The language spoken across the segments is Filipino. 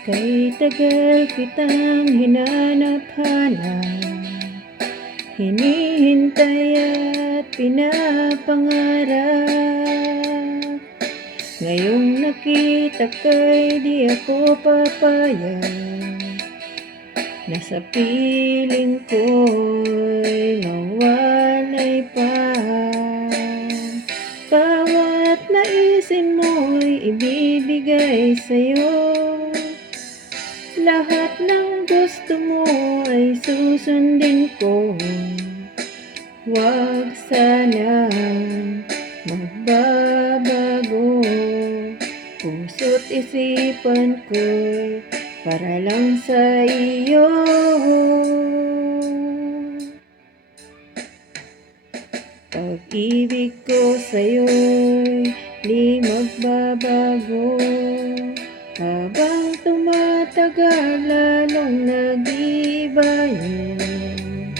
Kay tagal kitang hinanap-hanap, hinihintay at pinapangarap. Ngayong nakita ka'y di ako papayag, na sa piling ko'y mawalay pa. Bawat naisin mo'y ibibigay sa'yo, lahat ng gusto mo ay susundin ko. Huwag sanang magbabago, puso't isipan ko'y para lang sa iyo. Pag-ibig ko sa'yo'y di magbabago, habang tumatagal lalong nag-iiba yun.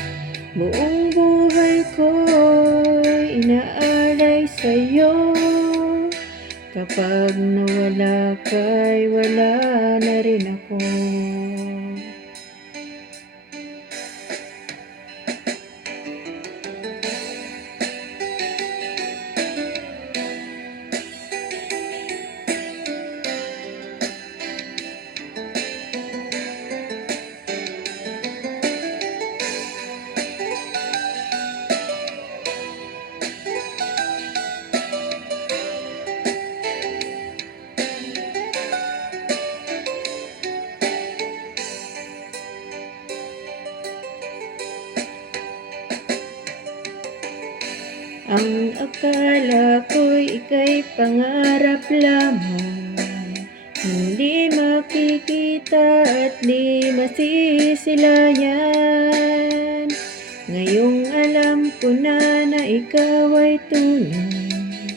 Buong buhay ko'y inaalay sa'yo, kapag nawala ka'y wala na rin ako. Ang akala ko'y ika'y pangarap lamang, hindi makikita at di masisilayan. Ngayong alam ko na ikaw ay tunay,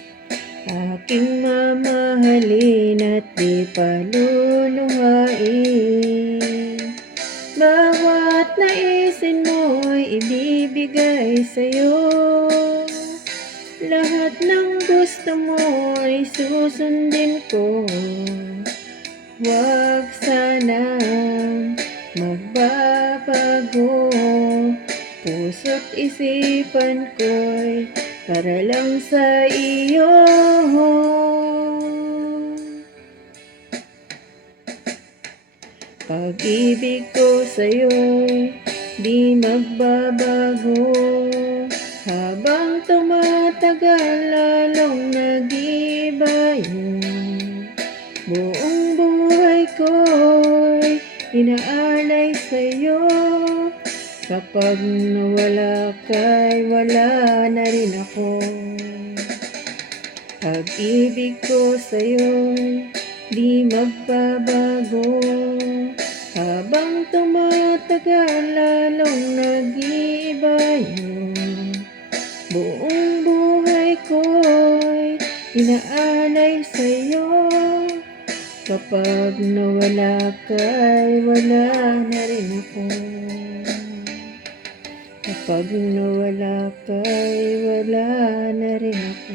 aking mamahalin at di paluluhain. Bawat naisin mo'y ibibigay sa'yo, lahat ng gusto mo ay susundin ko. Huwag sanang magbabago, puso't isipan ko'y para lang sa iyo. Pag-ibig ko sa'yo'y di magbabago, habang tumatagal lalong nag-iiba yun. Buong buhay ko'y inaalay sa'yo, kapag nawala ka'y wala na rin ako. Pag-ibig ko sa'yo'y di magbabago, habang tumatagal lalong nag-iiba yun. Buong buhay ko'y inaalay sa'yo, kapag nawala ka'y wala na rin ako. Kapag nawala ka'y wala na rin ako.